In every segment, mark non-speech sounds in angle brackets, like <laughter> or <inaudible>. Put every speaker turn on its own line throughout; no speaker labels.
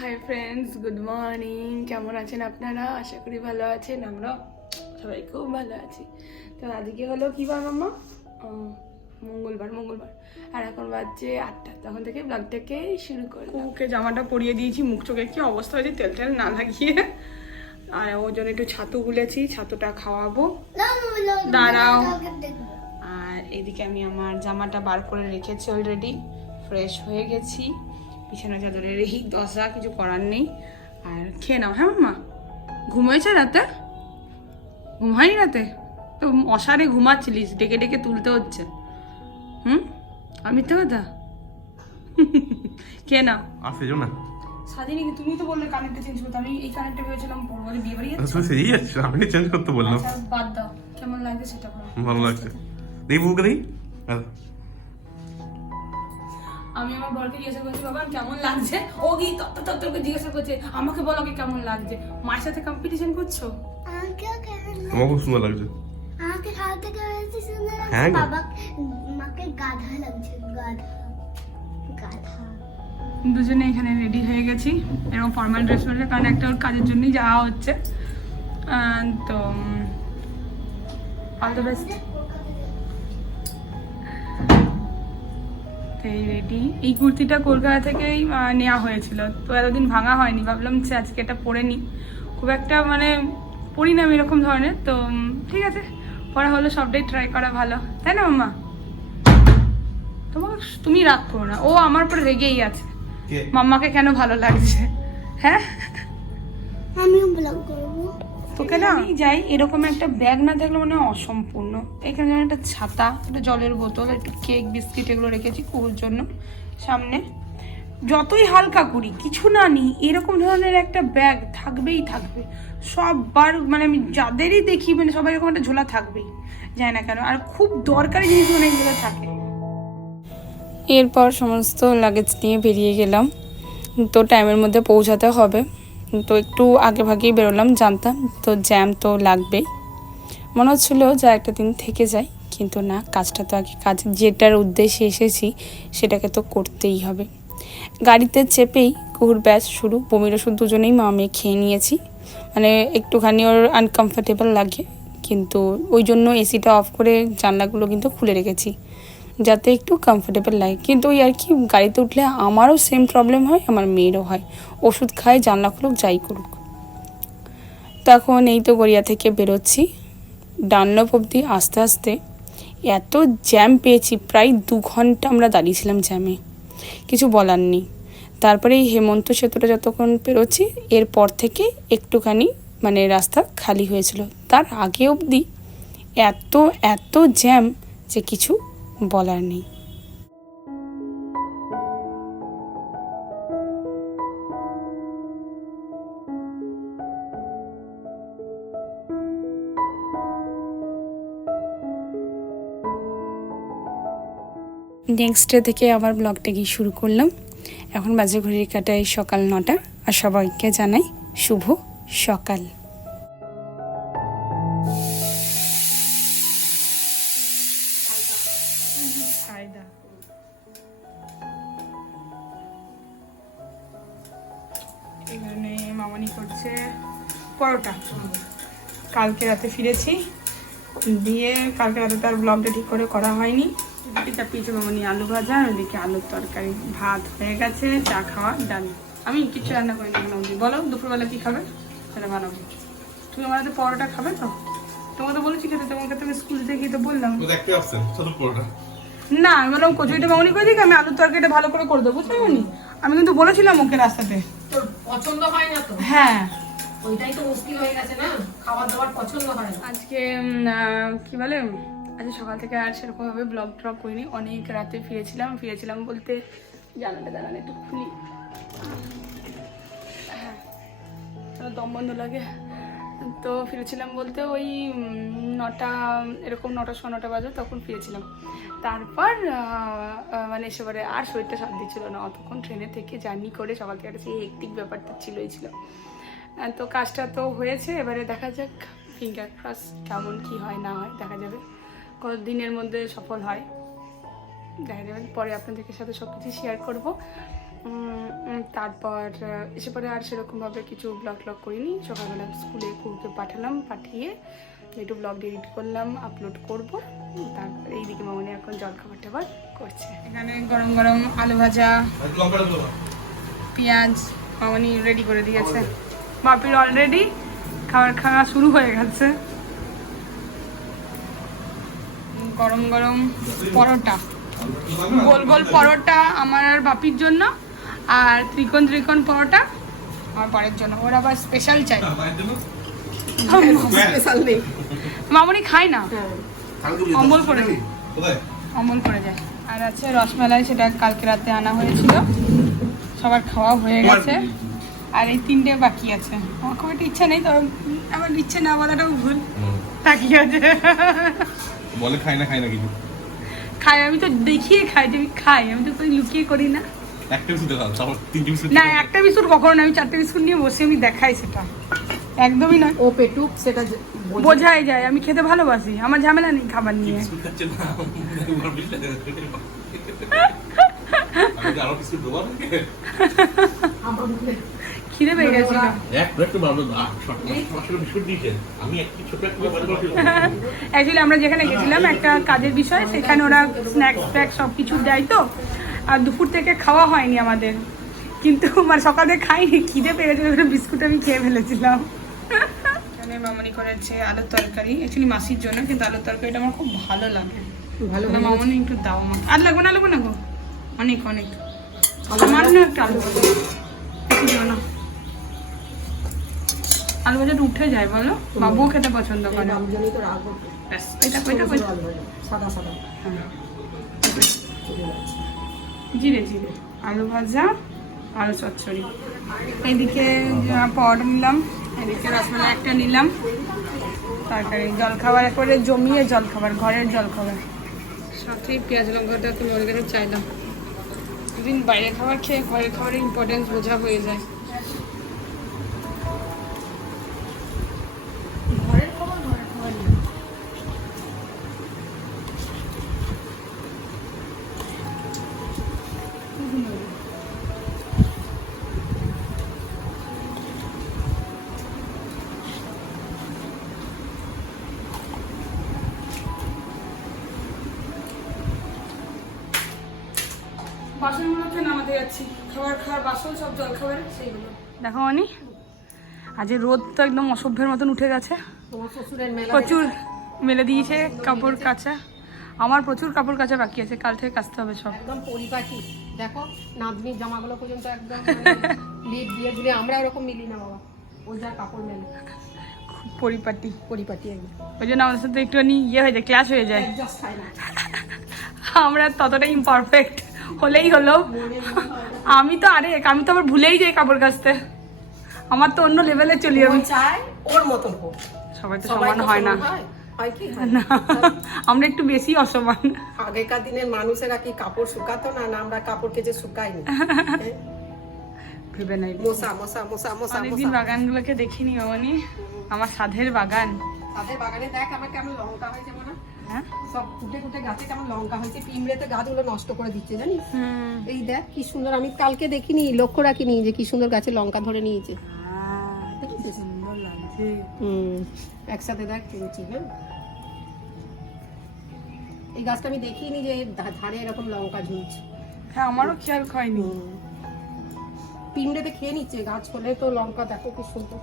Hi friends good morning কেমন আছেন আপনারা? আশা করি ভালো আছেন। আমরা সবাই খুব ভালো আছি। তো আজকে হলো কী বার মাম্মা? মঙ্গলবার মঙ্গলবার। আর এখন বাজছে আটটা। তখন থেকে ব্লগটাকে শুরু করলাম। ওকে জামাটা পরিয়ে দিয়েছি। মুখ চোখে কি অবস্থা হয়েছে? তেল টেল না লাগিয়ে। আর ওর জন্য একটু ছাতু গুলেছি। ছাতুটা খাওয়াবো। দাঁড়াও। আর এদিকে আমি আমার জামাটা বার করে রেখেছি অলরেডি ফ্রেশ হয়ে গেছি। বিছানা চাদরে রেহি দশা কিছু করার নেই। আর খেয়ে নাও হ্যাঁ মা ঘুম হয়েছে রাতে? ঘুম হয়নি রাতে? তো অসারে ঘুমাচ্ছিলিস ডেকে ডেকে তুলতে হচ্ছে। হুম? আমি তো কথা? <laughs> খেয়ে নাও।
আর সেজো না।
সাজিনি তুমি তো বললে কানেরটা চেঞ্জ করতে আমি এই কানেরটা ভেবেছিলাম পরবো বিয়ে বাড়ি যাচ্ছি।
তুমি সেজেই যাচ্ছ আমি চেঞ্জ করতে বললাম।
আচ্ছা বাদ দাও কেমন লাগছে সেটা বলো।
ভালো লাগছে। দেখি বুকে দেখি।
আমি আমার বরকে জিজ্ঞাসা করছি বাবা কেমন লাগছে? ও কি তত্ত্ব তত্ত্বকে জিজ্ঞাসা করছে আমাকে বলো কি কেমন লাগছে? মায়ের সাথে কম্পিটিশন করছ?
আমার খুব সুন্দর লাগছে।
আমাকে খাওয়া থেকে বেশি সুন্দর লাগছে
হ্যাঁ
বাবা মাকে গাধা লাগছে গাধা। গাধা।
দুজনে এখানে রেডি হয়ে গেছি। এরকম ফর্মাল ড্রেস পরে কারণ একটা ওর কাজের জন্যই যাওয়া হচ্ছে। আহ, তো অল দ্য বেস্ট এই রেডি এই কুর্তিটা কলকাতা থেকেই নেওয়া হয়েছিল। তো এতদিন ভাঙা হয়নি। ভাবলাম যে আজকে এটা পরে নিই। খুব একটা মানে পরি না আমি এরকম ধরনের। তো ঠিক আছে। পরা হলো সবটাই ট্রাই করা ভালো। তাই না মাম্মা? তোমার তুমি রাগ করো না। ও আমার পরে রেগেই আছে। মাম্মাকে কেন ভালো লাগছে? হ্যাঁ?
আমিও ব্লগ করব।
তোকে না আমি যাই এরকম একটা ব্যাগ না থাকলে মানে অসম্পূর্ণ। এখানে যেন একটা ছাতা একটা জলের বোতল একটু কেক বিস্কিট এগুলো রেখেছি কুকুর জন্য। সামনে যতই হালকা করি কিছু না নিই এরকম ধরনের একটা ব্যাগ থাকবেই থাকবে। সববার মানে আমি যাদেরই দেখি মানে সবাই এরকম একটা ঝোলা থাকবেই যায় না কেন? আর খুব দরকারি জিনিস মানে এগুলো থাকে। এরপর সমস্ত লাগেজ নিয়ে বেরিয়ে গেলাম। তো টাইমের মধ্যে পৌঁছাতে হবে। তো একটু আগে ভাগেই বেরোলাম, জানতাম তো জ্যাম তো লাগবেই। মনে হচ্ছিল যে একটা দিন থেকে যাই, কিন্তু না, কাজটা তো আগে কাজ যেটার উদ্দেশ্যে এসেছি সেটাকে তো করতেই হবে। গাড়িতে চেপেই কুকুর ব্যাস শুরু, বমির ওষুধ দুজনেই মা মেয়ে খেয়ে নিয়েছি। মানে একটুখানি ওর আনকমফোর্টেবল লাগে, কিন্তু ওই জন্য এসিটা অফ করে জানলাগুলো কিন্তু খুলে রেখেছি। যাতে একটু কমফোর্টেবল লাগে। কিন্তু ওই আর কি, গাড়িতে উঠলে আমারও সেম প্রবলেম হয়, আমার মেয়েরও হয়। ওষুধ খায়, জানলা খুলুক, যাই করুক। তখন এই তো গড়িয়া থেকে বেরোচ্ছি। ডানলপ অবধি আস্তে আস্তে এত জ্যাম পেয়েছি, প্রায় দু ঘণ্টা আমরা দাঁড়িয়েছিলাম জ্যামে কিছু বলার নেই। তারপরে এই হেমন্ত সেতুটা যতক্ষণ পেরোচ্ছি, এরপর থেকে একটুখানি মানে রাস্তা খালি হয়েছিল। তার আগে অবধি এত এত জ্যাম যে কিছু বলার নেই। নেক্সট ডে থেকে আবার ব্লগটা গিয়ে শুরু করলাম। এখন বাজে ঘড়ির কাটায় সকাল নটা। আর সবাইকে জানাই শুভ সকাল। এখানে মামানি করছে পরোটা। কালকে রাতে ফিরেছি। দিয়ে কালকে রাতে তার ব্লগটা ঠিক করে করা হয়নি। এদিকে চাপিয়েছে মামানি আলু ভাজা, ওদিকে আলুর তরকারি, ভাত হয়ে গেছে, চা খাওয়া, ডাল। আমি কিছু রান্না করি না কেন বলো, দুপুরবেলা কি খাবে? সেটা বানাবো তুমি আমার হাতে পরোটা খাবে তো? তোমাকে বলেছি খেতে, তোমাকে তো আমি স্কুল থেকে তো বললাম।
পড়া
না আমি বললাম কচুরিটা মামনি করে দিই আমি আলুর তরকারিটা ভালো করে করে দেবো বুঝতে পারনি আমি কিন্তু বলেছিলাম ওকে রাস্তাতে।
তোর পছন্দ হয় না তো?
হ্যাঁ।
ওইটাই তো মুশকিল হয়ে গেছে না? খাবার দাবার পছন্দ হয় না?
আজকে কি বলে আজকে সকাল থেকে আর সেরকমভাবে ব্লগ ট্রগ করিনি অনেক রাতে ফিরেছিলাম ফিরেছিলাম বলতে জানালে জানালে একটু খুলি হ্যাঁ তাহলে দম বন্ধ লাগে। তো ফিরেছিলাম বলতে ওই নটা, এরকম নটা সোয়া নটা বাজে তখন ফিরেছিলাম। তারপর মানে এসেবারে আর শরীরটা সাথ দিচ্ছিল না। অতক্ষণ ট্রেনে থেকে জার্নি করে সকাল থেকে একটা সেই হেকটিক ব্যাপারটা ছিলই ছিল। তো কাজটা তো হয়েছে, এবারে দেখা যাক ফিঙ্গার ক্রস কেমন কি হয়, না হয়, দেখা যাবে। কত দিনের মধ্যে সফল হয়, দেখা যাবে। পরে আপনাদের সাথে সব কিছু শেয়ার করব। তারপর এসে পরে আর সেরকমভাবে কিছু ব্লগ ট্লগ করিনি। সকালবেলা স্কুলে কুকুরকে পাঠালাম পাঠিয়ে একটু ব্লগ এডিট করলাম আপলোড করব। তারপর এইদিকে মামনি এখন জল খাবার টাবার করছে। এখানে গরম গরম আলু ভাজা পেঁয়াজ মামনি রেডি করে দিয়েছে। বাপির অলরেডি খাবার খাওয়া শুরু হয়ে গেছে। গরম গরম পরোটা। গোল গোল পরোটা আমার আর বাপির জন্য। আর ত্রিকোণ ত্রিকোণ পরোটা আমার পরের জন্য। ওর আবার স্পেশাল চাই।
স্পেশাল নেই।
মামনি খায় না?
হ্যাঁ।
অম্বল করে যায়। অম্বল করে যায়। আর আছে রসমালাই সেটা কালকে রাতে আনা হয়েছিল। সবার খাওয়া হয়ে গেছে। আর এই তিনটে বাকি আছে। আমার খুব একটা ইচ্ছা নেই তবে আমার ইচ্ছে না বলাটাও ভুল। তাকিয়ে আছে।
বলে খাই না খাই না কিছু।
খাই আমি তো দেখিয়ে খাই যে আমি খাই আমি তো কই লুকিয়ে করি না।
একটা বিস্কুট খাও তারপর তিনটে বিস্কুট
না একটা বিস্কুট কখনো না আমি চারটে বিস্কুট নিয়ে বসে আমি দেখাই সেটা। একদমই নয়।
ও পেটুক সেটা যে-
বোঝাই যায় আমি খেতে ভালোবাসি আমার ঝামেলা নেই খাবার নিয়ে। খিদে পেয়ে
ব্যাপার করছি
অ্যাকচুয়ালি <laughs> আমরা যেখানে গেছিলাম একটা কাজের বিষয় সেখানে ওরা স্ন্যাক্স ট্যাক্স সব কিছু দেয় তো। আর দুপুর থেকে খাওয়া হয়নি আমাদের। কিন্তু মানে সকালে খাইনি খিদে পেয়ে গেছিল বিস্কুট আমি খেয়ে ফেলেছিলাম। মামনি করেছে আলুর তরকারি। অ্যাকচুয়ালি মাসির জন্য কিন্তু আলুর তরকারিটা আমার খুব ভালো লাগে।
ভালো
না। মামনি একটু দাও আমাকে। আর লাগবে না লাগবে না গো? অনেক অনেক। সামান্য একটা আলু ভাজা। আলু ভাজাটা উঠে যায় বলো? বাবুও খেতে পছন্দ করে। এটা এটা
সাদা সাদা।
হ্যাঁ। জিরে জিরে। আলু ভাজা, আলু চচ্চড়ি। এইদিকে পর নিলাম, এদিকে রসমালাই একটা নিলাম। তারপরে জলখাবার করে জমিয়ে জলখাবার, ঘরের জলখাবার। সাথে পেঁয়াজ লঙ্কাটা তো একটু লঙ্কাটা চাইলাম। দিন বাইরে খাবার খেয়ে ঘরের খাবারের ইম্পর্টেন্স বোঝা হয়ে যায়। বাসনগুলোকে নামাতে যাচ্ছি। খাবার খাওয়ার বাসন সব জল খাবার সেইগুলো। দেখো মানি আজ রোদ তো একদম অসভ্যের মতন উঠে গেছে। প্রচুর মেলে দিয়েছে কাপড় কাচা। আমার প্রচুর কাপড় কাচা বাকি আছে কাল থেকে কাচতে হবে সব।
একদম পরিপাটি। দেখো নাতনির জামাগুলো পর্যন্ত একদম <laughs> লিপ দিয়ে দিলে আমরা ওরকম মিলি না বাবা। ও যা কাপড় মেলে।
খুব পরিপাটি।
পরিপাটি একদম।
ওই জন্য আমাদের সাথে একটুখানি ইয়ে হয়ে যায় ক্লাস হয়ে যায়। <laughs> আমরা ততটা ইমপারফেক্ট হলেই হলো। আমি তো আরে আমি তো আবার ভুলেই যাই কাপড় কাচতে। আমার তো অন্য লেভেলে চলি আমি।
চায় ওর মতন হোক।
সবাই তো সমান হয় না। আমরা একটু বেশি অসমান।
আগেকার দিনের মানুষেরা কি কাপড় শুকাতো না? না আমরা কাপড় কেচে শুকাইনি। হ্যাঁ? <laughs>
ভেবে নাই।
মশা মশা মশা মশা
অনেকদিন বাগানগুলোকে দেখিনি মামনি আমার সাধের বাগান।
তাদের বাগানে দেখ আমার কেমন লঙ্কা হয়েছে মনে হয়? সব ফুটে ফুটে গাছে কেমন লঙ্কা হয়েছে পিমড়েতে গাছগুলো নষ্ট করে দিচ্ছে জানিস? এই দেখ কি সুন্দর আমি কালকে দেখিনি লক্ষ্য রাখিনি যে কি সুন্দর গাছে লঙ্কা ধরে নিয়েছে।
সুন্দর লাগছে।
হুম একসাথে দেখ পেরেছি হ্যাঁ? এই গাছটা আমি দেখিনি যে ধারে এরকম লঙ্কা ঝুলছে।
হ্যাঁ আমারও খেয়াল হয়নি।
পিমড়েতে খেয়ে নিচ্ছে গাছ হলে তো লঙ্কা দেখো কি সুন্দর।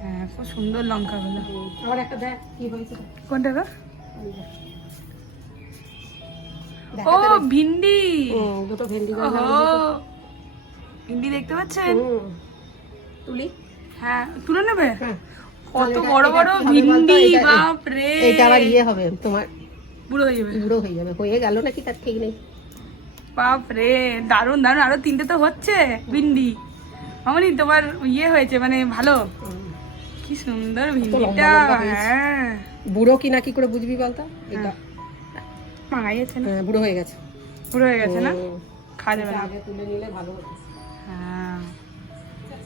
হ্যাঁ খুব সুন্দর লঙ্কাগুলো।
আবার একটা দেখ কি হয়েছে।
কোনটা গো? ও ভিন্ডি।
দুটো ভেন্ডি গাছ
ভিন্ডি দেখতে পাচ্ছেন?
তুলি।
হ্যাঁ তুলে নেবে?
হ্যাঁ।
কত বড় বড়? ভিন্ডি বাপ রে
এইটা আবার ইয়ে হবে তোমার
বুড়ো হয়ে যাবে।
বুড়ো হয়ে যাবে হয়ে গেল নাকি তার ঠিক নেই।
বাপ রে দারুণ দারুণ আরও তিনটে তো হচ্ছে ভিন্ডি। মামনি তোমার ইয়ে হয়েছে মানে ভালো।
হুম।
কি সুন্দর ভিন্ডিটা হ্যাঁ।
বুড়ো কি না কি করে বুঝবি বলতো? এটা।
মাঙাই আছে না?
হ্যাঁ, বুড়ো হয়ে গেছে।
বুড়ো হয়ে গেছে না। খাওয়া যাবে না।
আগে তুলে নিলে ভালো হতো।
হ্যাঁ।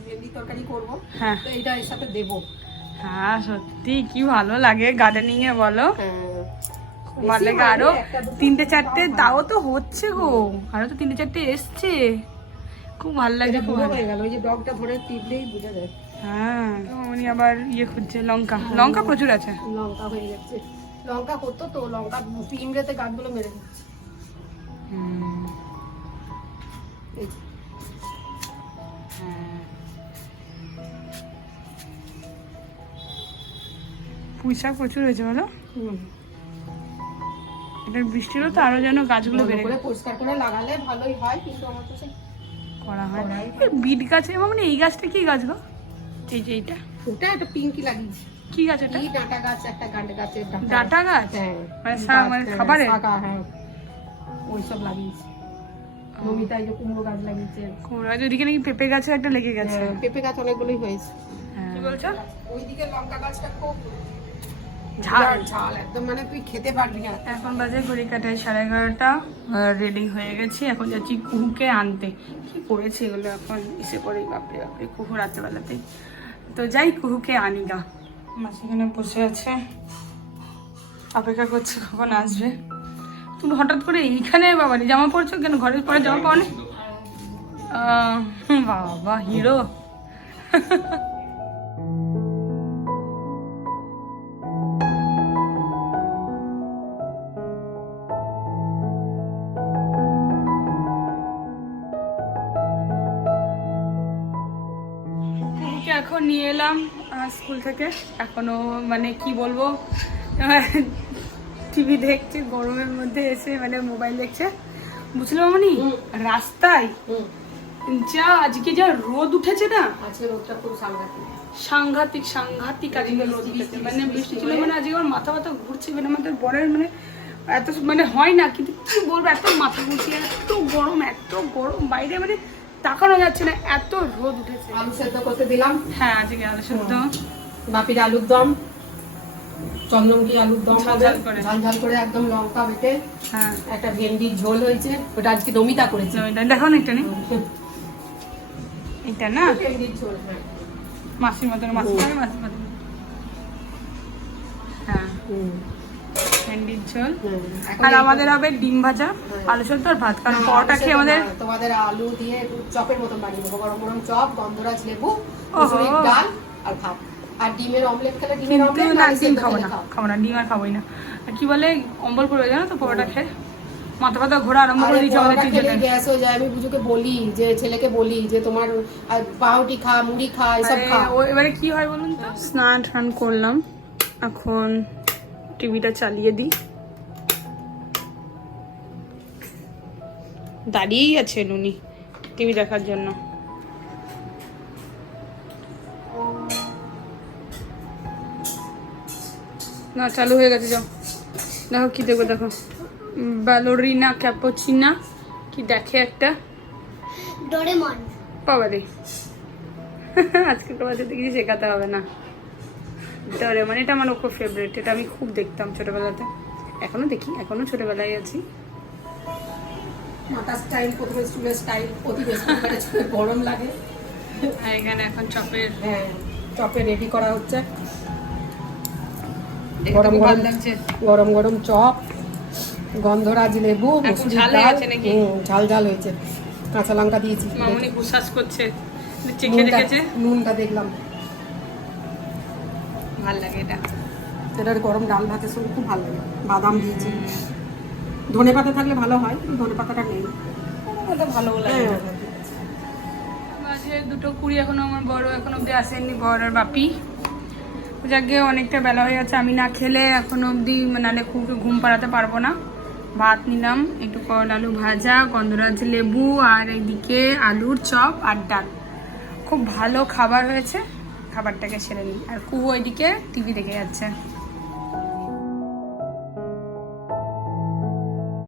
ভেন্ডি তরকারি করব
হ্যাঁ।
তো এইটা এর সাথে দেবো।
হ্যাঁ সত্যি কি ভালো লাগে গার্ডেনিং এ বলো।
হ্যাঁ।
ভালো লাগে
আরও
তিনটে চারটে তাও তো হচ্ছে গো। আরও তো তিনটে চারটে এসছে। খুব ভালো লাগে
হয়ে গেল। ওই যে ডগটা ধরে টিপলেই বোঝা যায়।
হ্যাঁ। উনি আবার ইয়ে খুঁজছে লঙ্কা। লঙ্কা প্রচুর আছে।
লঙ্কা হয়ে যাচ্ছে। লঙ্কা করতো তো লঙ্কা পিমড়েতে গাছগুলো মেরে দিচ্ছে। এই যে।
হ্যাঁ। পুঁই শাক প্রচুর হয়েছে বলো?
হুম।
এটা বৃষ্টি হলো তো আরও যেন গাছগুলো বেড়ে
করে পরিষ্কার করে লাগালে ভালোই হয় কিন্তু আমার তো সেই
করা হয় বিট গাছে মানে এই গাছটা কি গাছ গো? এই যে এইটা।
ওটা একটা পিঙ্কি লাগিয়েছি।
কি গাছ এটা
এই ডাঁটা গাছ একটা গান্ডে গাছের
ডাঁটা। গাছ?
হ্যাঁ।
মানে শাক মানে
গাছ,
খাবারে
শাকা, হ্যাঁ। লাগিয়েছি। এই যে কুমড়ো গাছ লাগিয়েছে।
কুমড়ো গাছ ওদিকে নাকি পেঁপে গাছে একটা লেগে গেছে।
হ্যাঁ, পেঁপে গাছ অনেকগুলোই হয়েছে।
হ্যাঁ। কি বলছো?
ওইদিকে লঙ্কা গাছটা খুব
ঝাল।
ঝাল একদম মানে তুই খেতে পারবি না।
এখন বাজে ঘড়ি কাটায় সাড়ে এগারোটা। রেডি হয়ে গেছি এখন যাচ্ছি কুহুকে আনতে। কি করেছে এগুলো এখন? এসে করে বাপরে বাপরে কুহু রাত্রেবেলাতে তো যাই, কুহুকে আনি গা। মা সেখানে বসে আছে। অপেক্ষা করছে কখন আসবে। তুমি হঠাৎ করে এইখানে বাবা জামা পরছো কেন? ঘরের পরে জামা পাও না বাবা, হিরো। এলাম স্কুল থেকে। এখনও মানে কি বলব টিভি দেখছে গরমের মধ্যে এসে মানে মোবাইল দেখছে। বুঝলো মামনি? রাস্তায়। যা আজকে যা রোদ উঠেছে না?
আজকে রোদটা খুব সাংঘাতিক।
সাংঘাতিক সাংঘাতিক আজকে রোদ উঠেছে। মানে বৃষ্টি ছিল মানে আজকে আমার মাথা মাথা ঘুরছে মানে আমাদের বরের মানে এত মানে হয় না কিন্তু কি বলব এত মাথা ঘুরছে এত গরম এত গরম। বাইরে মানে তাকানো যাচ্ছে না এত রোদ উঠেছে।
আলু সেদ্ধ করতে দিলাম।
হ্যাঁ আজকে আলু সেদ্ধ।
বাপির আলুর দম চন্দ্রমুখী আলুর দম
ঝাল ঝাল করে।
একদম লঙ্কা বেটে
হ্যাঁ।
একটা ভেন্ডির ঝোল হয়েছে ওটা আজকে নমিতা করেছে।
দেখো না একটা নি। এটা না?
ভেন্ডির ঝোল হ্যাঁ।
মাসির মতন মাসি মাসির মতন। হ্যাঁ। ভেন্ডির ঝোল। আর আমাদের হবে ডিম ভাজা আলু সেদ্ধ আর ভাত কারণ পরোটা খেয়ে আমাদের
তোমাদের আলু দিয়ে চপের মতন বানিয়ে দেবো গরম গরম চপ গন্ধরাজ লেবু ডাল আর ভাত। আর ডিমের অমলেট খেলে ডিমের অমলেট
না ডিম খাব না খাব না ডিম আর খাবোই না। আর কি বলে অম্বল পড়বে জানো তো পরোটা খেয়ে? মাথা ফাথা ঘোরা আরম্ভ করে
আরে
আমাদের তিনজনের।
গ্যাস হয়ে যায়। আমি বুঝুকে বলি যে ছেলেকে বলি যে তোমার আহ, পাউরুটি খা মুড়ি খা এসব খা।
এবারে কি হয় বলুন তো? স্নান টান করলাম। এখন টিভিটা চালিয়ে দিই। দাঁড়িয়েই আছে নুনি টিভি দেখার জন্য। না চালু হয়ে গেছে যাও। দেখো কি দেখব দেখো। ব্যালোরিনা ক্যাপোচিনা কি দেখে একটা?
ডোরেমন
বাবা রে আজকে তোমাদের কিছু শেখাতে হবে না। ডরে মানে এটা আমার খুব ফেভারিট এটা আমি খুব দেখতাম ছোটবেলাতে। এখনও দেখি এখনও ছোটবেলায় আছি।
মাথা স্টাইল প্রথমে চুলের স্টাইল অতি বেশি করে চুলে গরম লাগে।
এখানে এখন চপের
হ্যাঁ চপে রেডি করা হচ্ছে। গরম গরম গরম গরম চপ গন্ধরাজ লেবু
ঝাল নাকি?
ঝাল ঝাল হয়েছে। কাঁচা লঙ্কা দিয়েছি।
মামনি গুসাস করছে। চেখে দেখেছে?
নুনটা দেখলাম।
ভালো লাগে এটা।
এটার গরম ডাল ভাতের সঙ্গে খুব ভালো লাগে। বাদাম দিয়েছি। ধনে পাতা থাকলে ভালো হয় ধনে পাতাটা নেই।
ভালো লাগে
হ্যাঁ,
মাঝে দুটো কুড়ি এখনও আমার বড় এখন অব্দি আসেননি বড় আর বাপি। যাকে অনেকটা বেলা হয়ে যাচ্ছে আমি না খেলে এখন অবধি নাহলে খুব ঘুম পাড়াতে পারব না। ভাত নিলাম একটু করল আলু ভাজা গন্ধরাজ লেবু আর এইদিকে আলুর চপ আর ডাল। খুব ভালো খাবার হয়েছে। খাবারটাকে সেরে নিই। আর কুহু ওইদিকে টিভি দেখে যাচ্ছে।